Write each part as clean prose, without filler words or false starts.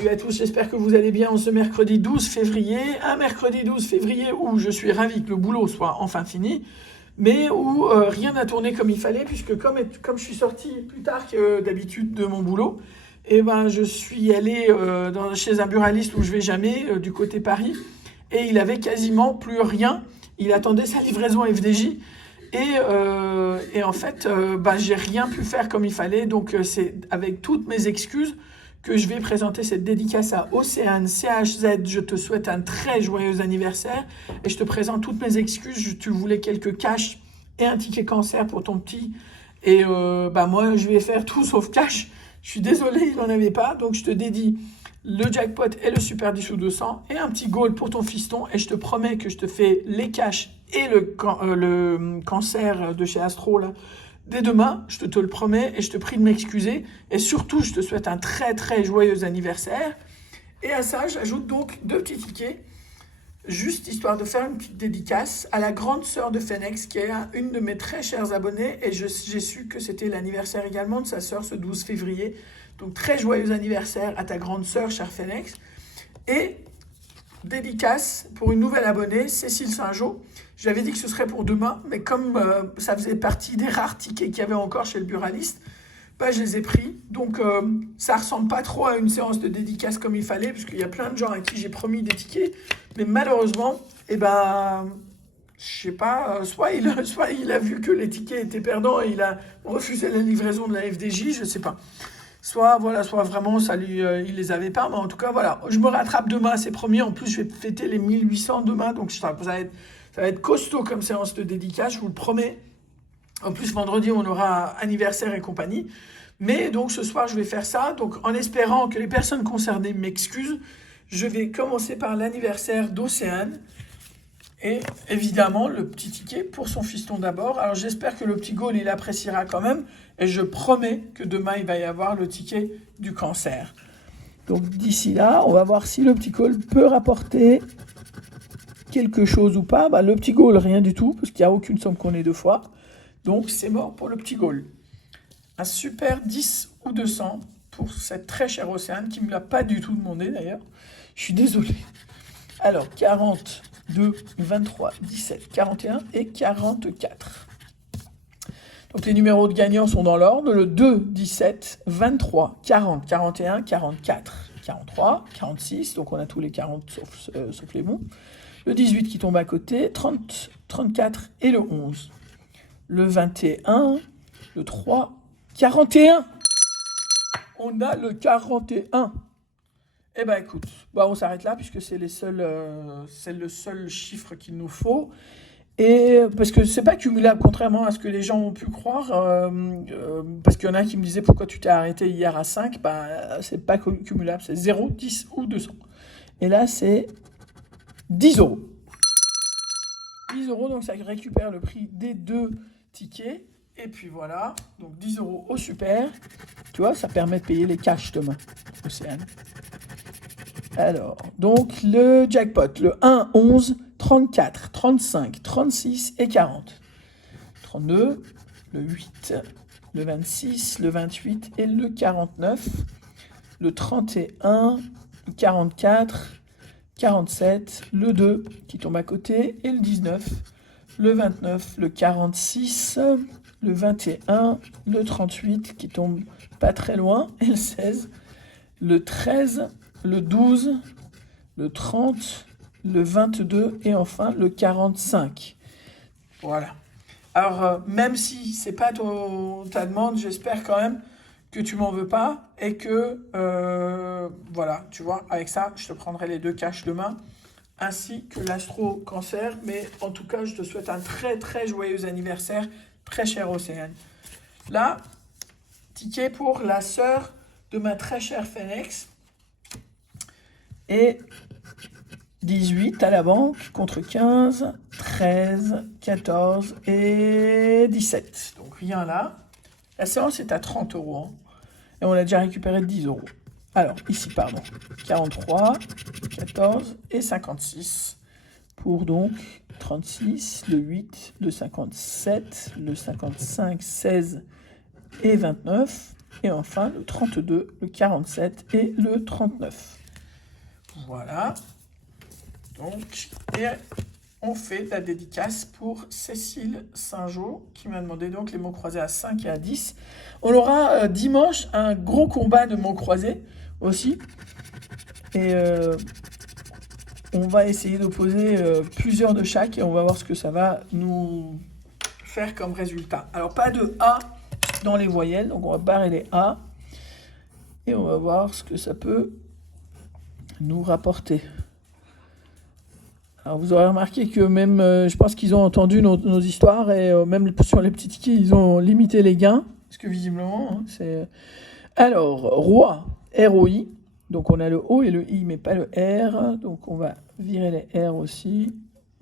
Salut à tous, j'espère que vous allez bien en ce mercredi 12 février. Un mercredi 12 février où je suis ravi que le boulot soit enfin fini, mais où rien n'a tourné comme il fallait, puisque comme je suis sorti plus tard que d'habitude de mon boulot, et ben, je suis allé chez un buraliste où je vais jamais, du côté Paris, et il avait quasiment plus rien. Il attendait sa livraison FDJ. Et en fait, j'ai rien pu faire comme il fallait, donc c'est avec toutes mes excuses que je vais présenter cette dédicace à Océane CHZ. Je te souhaite un très joyeux anniversaire et je te présente toutes mes excuses. Tu voulais quelques cash et un ticket cancer pour ton petit. Et moi, je vais faire tout sauf cash. Je suis désolé, il n'en avait pas. Donc, je te dédie le jackpot et le super 10 ou 200 et un petit goal pour ton fiston. Et je te promets que je te fais les cash et le cancer de chez Astro, là, dès demain, je te le promets, et je te prie de m'excuser. Et surtout, je te souhaite un très très joyeux anniversaire. Et à ça, j'ajoute donc 2 petits tickets, juste histoire de faire une petite dédicace à la grande sœur de Phoenix, qui est une de mes très chers abonnés. Et j'ai su que c'était l'anniversaire également de sa sœur, ce 12 février. Donc très joyeux anniversaire à ta grande sœur, chère Phoenix. Et dédicace pour une nouvelle abonnée, Cécile Saint-Jean. J'avais dit que ce serait pour demain, mais comme ça faisait partie des rares tickets qu'il y avait encore chez le buraliste, je les ai pris. Donc ça ressemble pas trop à une séance de dédicace comme il fallait, parce qu'il y a plein de gens à qui j'ai promis des tickets, mais malheureusement, je sais pas, soit il a vu que les tickets étaient perdants et il a refusé la livraison de la FDJ, je sais pas. Soit vraiment, il les avait pas, mais en tout cas, voilà. Je me rattrape demain, c'est promis. En plus, je vais fêter les 1800 demain, donc ça va être costaud comme séance de dédicace, je vous le promets. En plus, vendredi, on aura anniversaire et compagnie. Mais donc, ce soir, je vais faire ça. Donc, en espérant que les personnes concernées m'excusent, je vais commencer par l'anniversaire d'Océane. Et évidemment, le petit ticket pour son fiston d'abord. Alors, j'espère que le petit Gaulle, il appréciera quand même. Et je promets que demain, il va y avoir le ticket du cancer. Donc, d'ici là, on va voir si le petit Gaulle peut rapporter quelque chose ou pas. Le petit Gaulle, rien du tout, parce qu'il n'y a aucune somme qu'on ait 2 fois. Donc, c'est mort pour le petit Gaulle. Un super 10 ou 200 pour cette très chère Océane, qui ne me l'a pas du tout demandé d'ailleurs. Je suis désolé. Alors, 42, 23, 17, 41 et 44. Donc, les numéros de gagnants sont dans l'ordre. Le 2, 17, 23, 40, 41, 44, 43, 46. Donc, on a tous les 40 sauf les bons. Le 18 qui tombe à côté, 30, 34 et le 11. Le 21, le 3, 41. On a le 41. Eh bien, écoute, on s'arrête là puisque c'est le seul chiffre qu'il nous faut. Et parce que c'est pas cumulable, contrairement à ce que les gens ont pu croire. Parce qu'il y en a qui me disaient pourquoi tu t'es arrêté hier à 5. C'est pas cumulable, c'est 0, 10 ou 200. Et là, c'est 10 euros. 10 euros, donc ça récupère le prix des 2 tickets. Et puis voilà, donc 10 euros au super. Tu vois, ça permet de payer les cash demain, Océane. Alors, donc le jackpot, le 1, 11, 34, 35, 36 et 40. 32, le 8, le 26, le 28 et le 49. Le 31, le 44, 47, le 2 qui tombe à côté et le 19, le 29, le 46, le 21, le 38 qui tombe pas très loin et le 16, le 13, le 12, le 30, le 22 et enfin le 45. Voilà. Alors, même si c'est pas ta demande, j'espère quand même que tu m'en veux pas et que, voilà, tu vois, avec ça, je te prendrai les 2 cash demain, ainsi que l'astro cancer. Mais en tout cas, je te souhaite un très très joyeux anniversaire, très chère Océane. Là, ticket pour la sœur de ma très chère Phoenix. Et 18 à la banque contre 15, 13, 14 et 17. Donc rien là. La séance est à 30 euros. Et on a déjà récupéré 10 euros. Alors, ici, 43, 14 et 56. Pour donc 36, le 8, le 57, le 55, 16 et 29. Et enfin, le 32, le 47 et le 39. Voilà. Donc, et on fait la dédicace pour Cécile Saint-Jean, qui m'a demandé donc les mots croisés à 5 et à 10. On aura dimanche un gros combat de mots croisés aussi. Et on va essayer d'opposer plusieurs de chaque et on va voir ce que ça va nous faire comme résultat. Alors, pas de A dans les voyelles, donc on va barrer les A. Et on va voir ce que ça peut nous rapporter. Alors vous aurez remarqué que même, je pense qu'ils ont entendu nos histoires et même sur les petits tickets, ils ont limité les gains. Parce que visiblement, hein, c'est... Alors, roi, R-O-I. Donc on a le O et le I, mais pas le R. Donc on va virer les R aussi.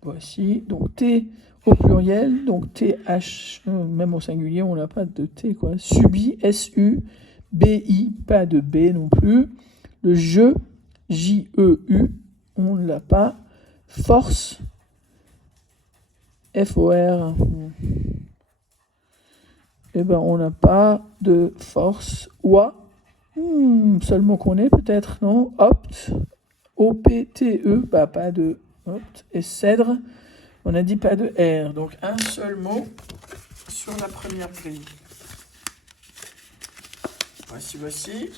Voici. Donc T au pluriel. Donc T-H, même au singulier, on n'a pas de T, quoi. Subi, S-U. B-I, pas de B non plus. Le je, J-E-U, on ne l'a pas. Force, F-O-R, eh ben on n'a pas de force. Oie, seul mot qu'on ait peut-être, non? Opt, O-P-T-E, bah pas de opt. Et cèdre, on a dit pas de R. Donc un seul mot sur la première grille. Voici.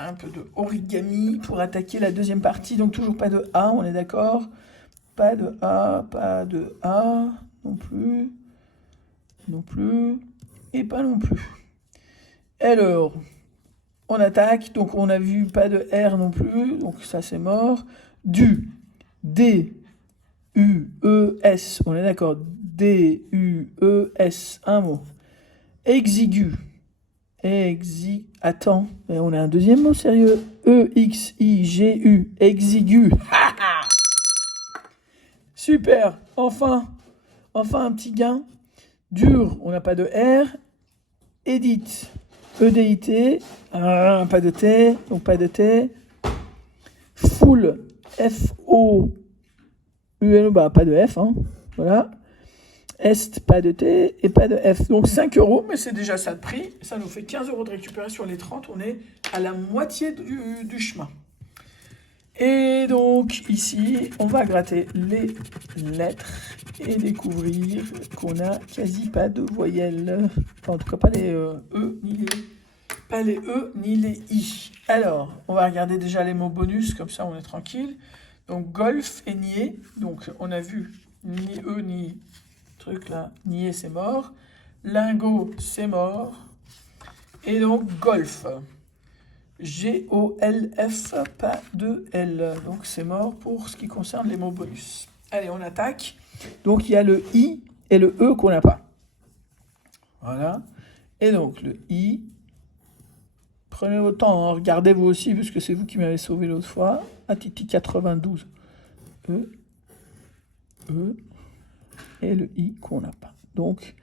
Un peu de origami pour attaquer la deuxième partie. Donc toujours pas de A, on est d'accord? Pas de A non plus. Non plus. Et pas non plus. Alors, on attaque. Donc on a vu pas de R non plus. Donc ça c'est mort. Du. D. U. E. S. On est d'accord? D. U. E. S. Un mot. Exigu. Attends, mais on a un deuxième mot sérieux. E-X-I-G-U. Exigu. Super. Enfin un petit gain. Dur, on n'a pas de R. Edit. E-D-I-T. Pas de T, donc pas de T. Full. F-O-U-L. Bah, pas de F, hein. Voilà. Est, pas de T et pas de F. Donc 5 €, mais c'est déjà ça de prix. Ça nous fait 15 € de récupérer sur les 30. On est à la moitié du chemin. Et donc ici, on va gratter les lettres et découvrir qu'on n'a quasi pas de voyelles. Enfin, en tout cas, pas les E ni les I. Alors, on va regarder déjà les mots bonus, comme ça on est tranquille. Donc golf et nier. Donc on a vu ni E ni truc là, nier c'est mort. Lingot c'est mort. Et donc golf. G-O-L-F, pas de L. Donc c'est mort pour ce qui concerne les mots bonus. Allez, on attaque. Donc il y a le I et le E qu'on n'a pas. Voilà. Et donc le I. Prenez votre temps, hein. Regardez vous aussi, parce que c'est vous qui m'avez sauvé l'autre fois. Atiti 92. E. Et le I qu'on n'a pas. Donc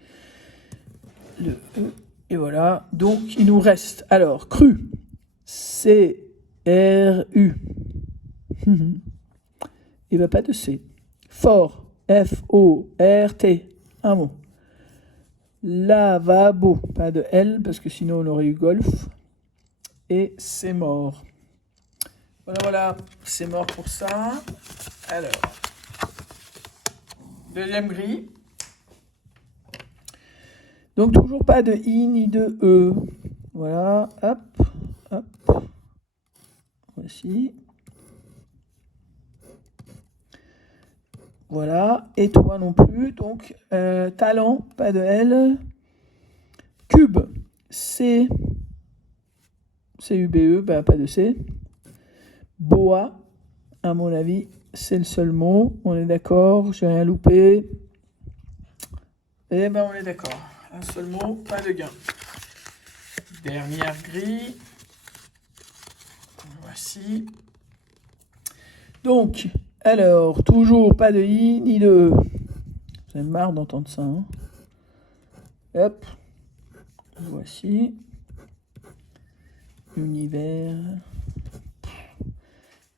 le E. Et voilà. Donc il nous reste, alors, cru. C-R-U. Il va pas de C. Fort. F-O-R-T. Un mot. Lavabo. Pas de L, parce que sinon on aurait eu golf. Et c'est mort. Voilà. C'est mort pour ça. Alors. Deuxième grille. Donc toujours pas de I ni de E. Voilà. Hop. Voici. Voilà. Et toi non plus. Donc, talent, pas de L. Cube. C. C-U-B-E, bah, pas de C. Boa, à mon avis, c'est le seul mot. On est d'accord, j'ai rien loupé. Eh ben, on est d'accord. Un seul mot, pas de gain. Dernière grille. Voici. Donc, alors, toujours pas de I ni de E. Vous avez marre d'entendre ça, hein. Hop. Voici. Univers.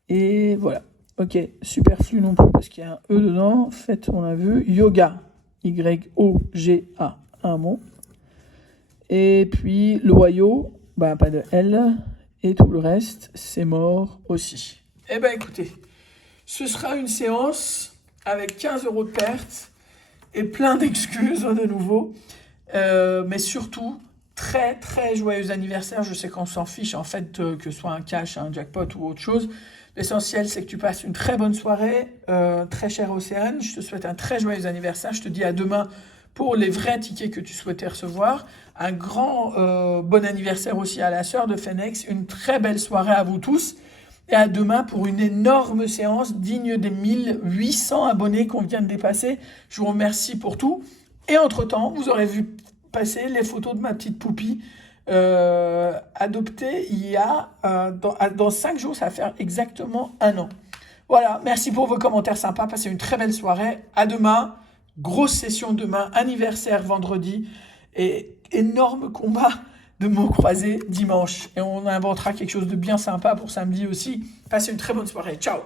Et voilà. Ok, superflu non plus parce qu'il y a un E dedans. En fait, on a vu yoga. Y-O-G-A. Un mot. Et puis l'Ohio, bah, pas de L. Et tout le reste, c'est mort aussi. Eh bien écoutez, ce sera une séance avec 15 € de perte et plein d'excuses de nouveau. Mais surtout, très très joyeux anniversaire. Je sais qu'on s'en fiche en fait que ce soit un cash, un jackpot ou autre chose. L'essentiel, c'est que tu passes une très bonne soirée, très chère Océane. Je te souhaite un très joyeux anniversaire. Je te dis à demain pour les vrais tickets que tu souhaitais recevoir. Un grand bon anniversaire aussi à la sœur de Phoenix. Une très belle soirée à vous tous. Et à demain pour une énorme séance digne des 1800 abonnés qu'on vient de dépasser. Je vous remercie pour tout. Et entre-temps, vous aurez vu passer les photos de ma petite poupie adoptée il y a dans 5 jours, ça va faire exactement 1 an. Voilà, merci pour vos commentaires sympas, passez une très belle soirée. À demain, grosse session demain, anniversaire vendredi et énorme combat de mots croisés dimanche. Et on inventera quelque chose de bien sympa pour samedi aussi. Passez une très bonne soirée, ciao.